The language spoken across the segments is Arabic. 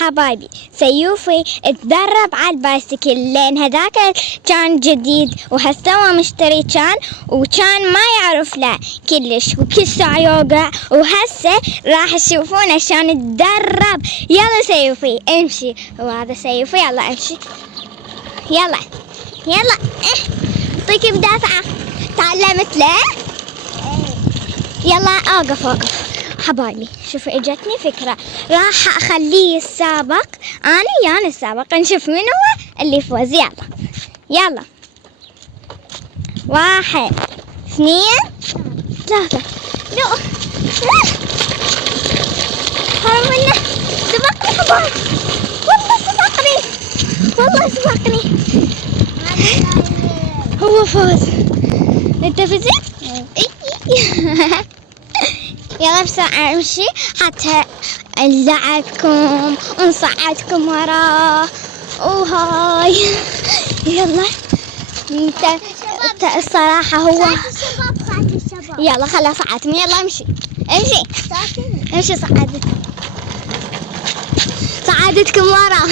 حبايبي سيوفي اتدرب على البايسكل لأن هذاك كان جديد وهسه مشتري كان وكان ما يعرف له كلش وكل ساعة يوقع وهسه راح تشوفونه شلون اتدرب. يلا سيوفي امشي، وهذا سيوفي يلا امشي يلا يلا اعطيكي بدافعة تعلمت له. يلا اوقف حبايبي. شوفوا اجتني فكرة، راح اخليه السابق انا السابق، نشوف من هو اللي يفوز. يلا 1 2 3 لا هرب منه. سبقني حبايبي، والله سبقني هو فوز. انت فزت؟ يلا بسرعة امشي حتى نلعبكم ونصعدكم وراه. وهاي يلا انت الصراحة هو يلا خلاص صعدتني. يلا امشي صعدتكم وراه.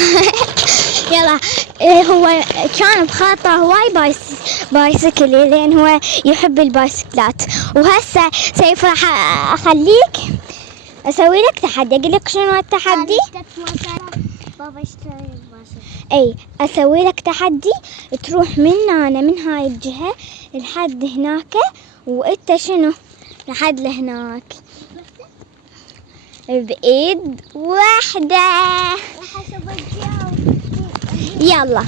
يلا هو كان بخاطره هواي بايسكل لان هو يحب البايسكلات. وهسه سيف راح اخليك اسوي لك تحدي. اقول لك شنو التحدي؟ بابا اشتري البايسكل. اي اسوي لك تحدي تروح من هاي الجهة لحد هناك وانت شنو لحد لهناك بإيد واحدة. يلا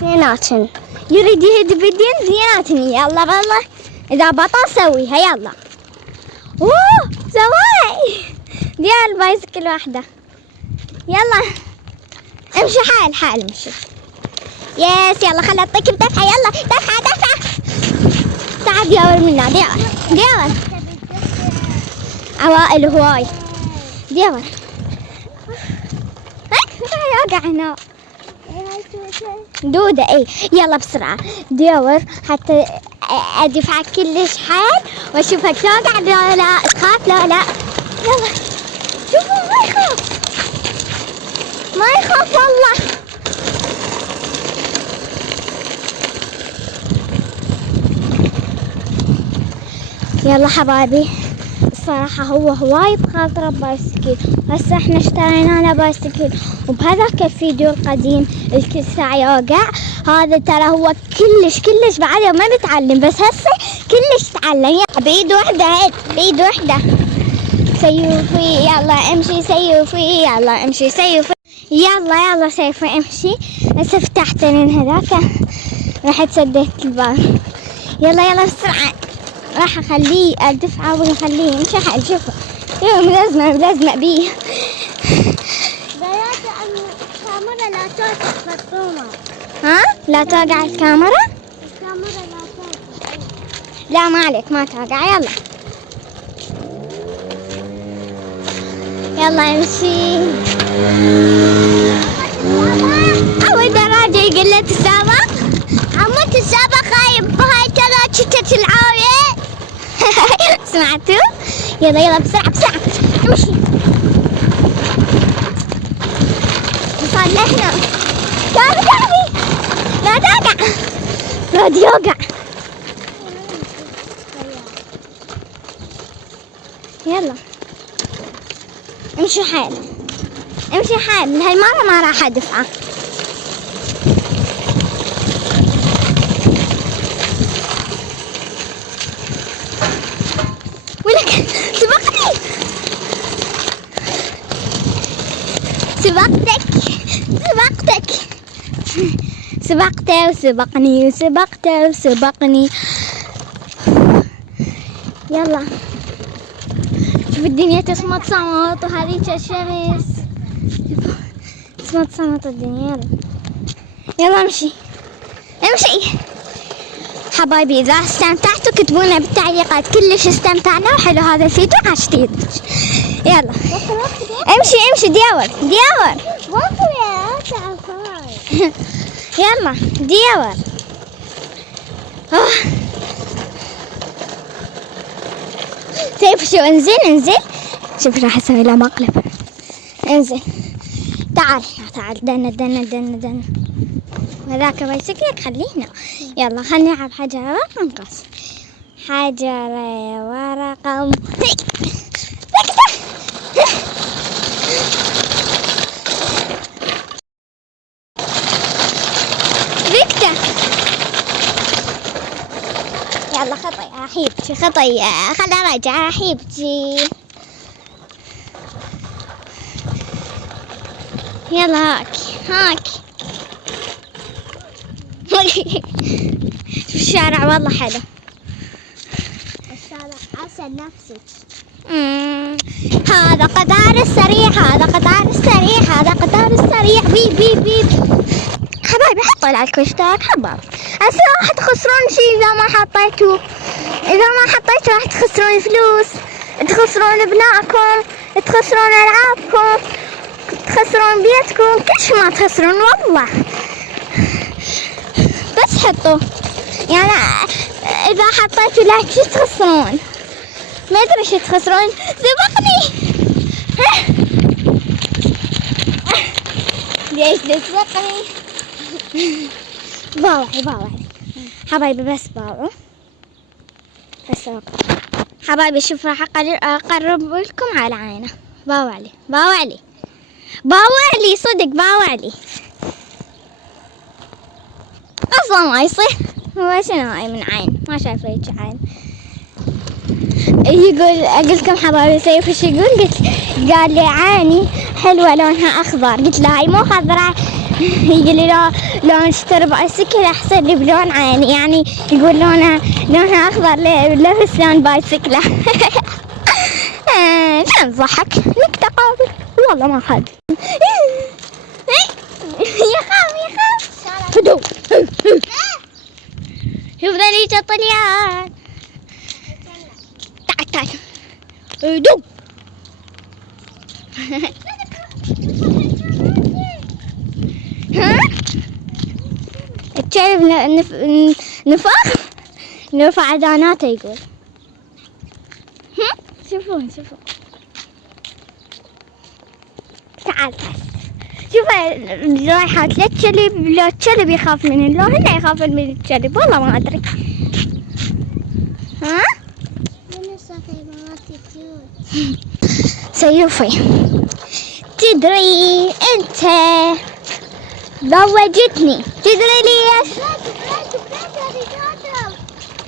زيناتن يريد يهد بدين زيناتن. يلا بالله إذا بطل سويها. يلا اوه سواي ديال البايسكل واحدة. يلا امشي حال امشي. يس يلا خلي اعطيك بدفعة. يلا دفعة تعال ديال منا ديال عوائل هواي ديال يوقع هنا دودة. اي يلا بسرعة ديور حتى ادفعك كلش حال واشوفك توقع لا تخاف لا. يلا شوفوا ما يخاف والله. يلا حبايبي الصراحة هو هواي بخاطره بايسكل. هسه احنا اشترينا له بايسكل وبهذاك الفيديو القديم الكل ساعة يوقع. هذا ترى هو كلش بعده ما بيتعلم بس هسه كلش تعلم. بإيد واحدة سيوفي يلا امشي سيوفي يلا امشي سيوفي. يلا سيوفي امشي. هسه فتحت من هذاك رحت سديت الباب. يلا بسرعة راح اخليه الدفعة ونخليه يمشي حال. شوفوا ملازمة بيه. الكاميرا لا توقع فطومة. ها لا توقع الكاميرا لا توقع. لا ما عليك ما توقع. يلا امشي. اول دراجة يقول له تسابق. عمو تسابق هاي ترى شتت العاوية. سمعتوا؟ يلا بسرعة امشي. وصل لهنا. تعبي لا توقع. راد يوقع. يلا امشي حال هاي مرة ما راح ادفعه. ولك سبقته وسبقني. يلا شوف الدنيا تصمت صمت وهذيك الشمس تصمت الدنيا. يلا امشي حبايبي. إذا استمتعتوا كتبونا بالتعليقات كلش استمتعنا وحلو هذا الفيديو عشتيد. يلا امشي ديور. يلا ديور. سيف شو انزل شوف راح اسوي له مقلب. انزل تعال تعال دنا دنا دنا دنا. هذاك بايسكلك خلينا. يلا خلينا نلعب حجر ونقص. حجر ورقة فيكتا. يلا خطي يا حبيبتي خطي. خلنا ارجع يا حبيبتي. يلا هاك هاك. شوف الشارع والله حلو. الشارع عسل نفسك. هذا قطار السريع هذا قطار السريع هذا قطار السريع. بيب بيب بيب. حبايبي حطوا لكم اشتراك حبايبي. هسه راح تخسرون شيء إذا ما حطيتوا. إذا ما حطيتوا راح تخسرون فلوس، تخسرون ابنائكم، تخسرون ألعابكم، تخسرون بيتكم، كل شيء ما تخسرون والله. بس حطوا يعني إذا حطيتوا لايك شو تخسرون؟ ما أدري شو تخسرون. سبقني. ليش تسبقني؟ باوعي باوعي حبايبي بس باوعوا بس حبايبي. شوف راح أقرب لكم على عينه. باوعلي باوعلي باوعلي صدق باوعلي. أصلا ما يصير. هو شنو هاي من عين؟ ما شايفة هيك عين. يقول أقول لكم حبايبي سيف ايش يقول؟ قال لي عيني حلوة لونها أخضر. قلت له هاي مو خضراء. يقول لي لو اشتري بايسكل أحسن لي بلون عيني. يعني يقول لونها أخضر لبس لون بايسكله. شو نضحك نكتة قابل والله ما حد. يخاف هدوء. شوف ذلك الطليان. تعال تعال هدوء. ها الكلب نفع داناته يقول. شوفون شوفون. تعال شوف رايحة للكلب. لو الكلب يخاف منه لو هنا يخاف من الكلب والله ما أدري. ها سيوفي تدري أنت ضوجتني. تدري ليش؟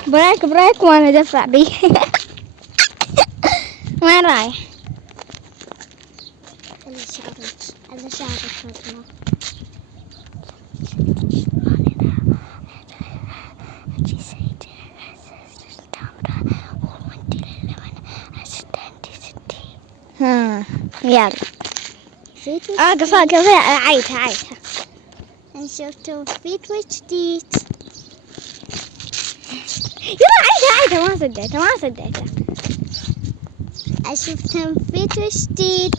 بريك بريك وانا دفع بيه. وين رايح؟ أنا شعرك فاطمة. ها يلا اقف عيدها شفتوا فيديو جديد. يلا عيدها ما صدقتها شفتهم فيديو جديد.